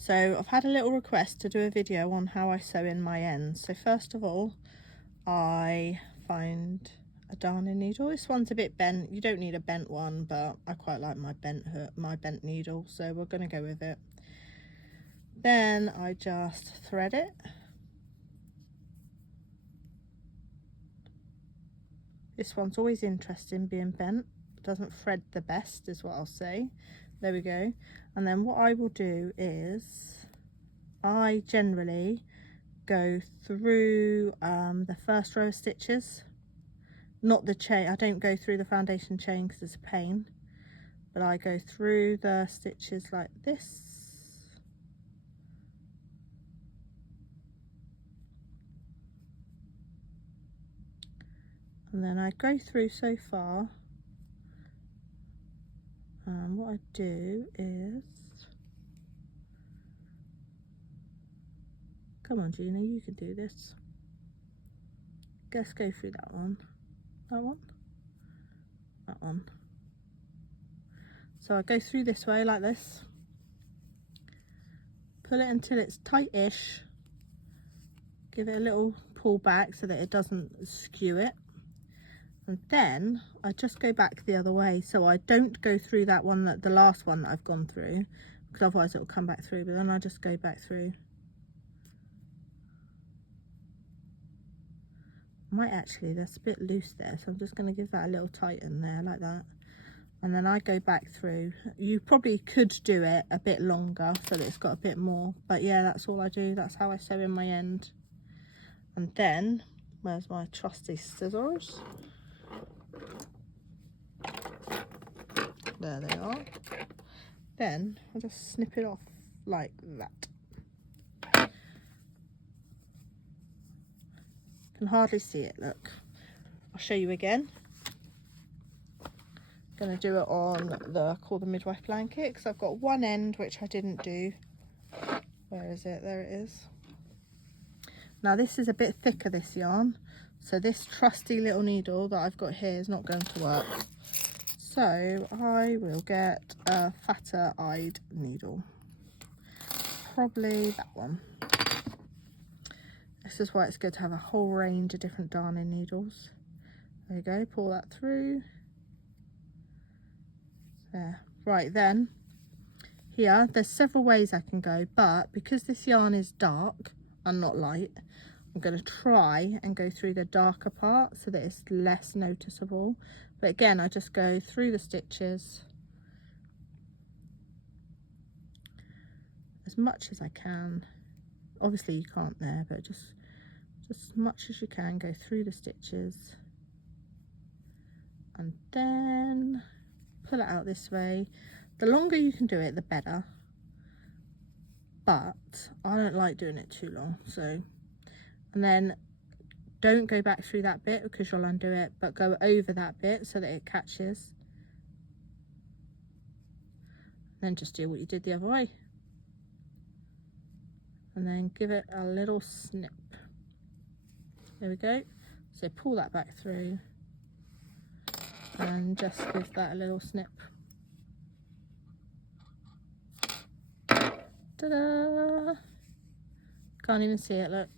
So I've had a little request to do a video on how I sew in my ends. So first of all, I find a darning needle. This one's a bit bent. You don't need a bent one, but I quite like my bent needle, so we're going to go with it. Then I just thread it. This one's always interesting being bent. It doesn't thread the best is what I'll say. There we go. And then what I will do is I generally go through the first row of stitches, not the chain. I don't go through the foundation chain because it's a pain, but I go through the stitches like this. And then I go through so far, and what I do is, come on Gina, you can do this. Let's go through that one, that one, that one. So I go through this way like this, pull it until it's tight-ish, give it a little pull back so that it doesn't skew it. And then I just go back the other way, so I don't go through that one, the last one that I've gone through, because otherwise it will come back through, but then I just go back through. Might actually, that's a bit loose there, so I'm just going to give that a little tighten there like that, and then I go back through. You probably could do it a bit longer so that it's got a bit more, but yeah, that's all I do. That's how I sew in my end. And then, where's my trusty scissors? There they are. Then I'll just snip it off like that. Can hardly see it, look. I'll show you again. Gonna do it on the Call the Midwife blanket because I've got one end which I didn't do. Where is it? There it is. Now this is a bit thicker, this yarn, so this trusty little needle that I've got here is not going to work. So I will get a fatter eyed needle, probably that one. This is why it's good to have a whole range of different darning needles. There you go, pull that through. There. Right then, here, there's several ways I can go, but because this yarn is dark and not light, I'm going to try and go through the darker part so that it's less noticeable. But again, I just go through the stitches as much as I can. Obviously you can't there, but just as much as you can, go through the stitches and then pull it out this way. The longer you can do it, the better, but I don't like doing it too long. So, and then don't go back through that bit because you'll undo it, but go over that bit so that it catches. Then just do what you did the other way. And then give it a little snip. There we go. So pull that back through and just give that a little snip. Ta-da! Can't even see it, look.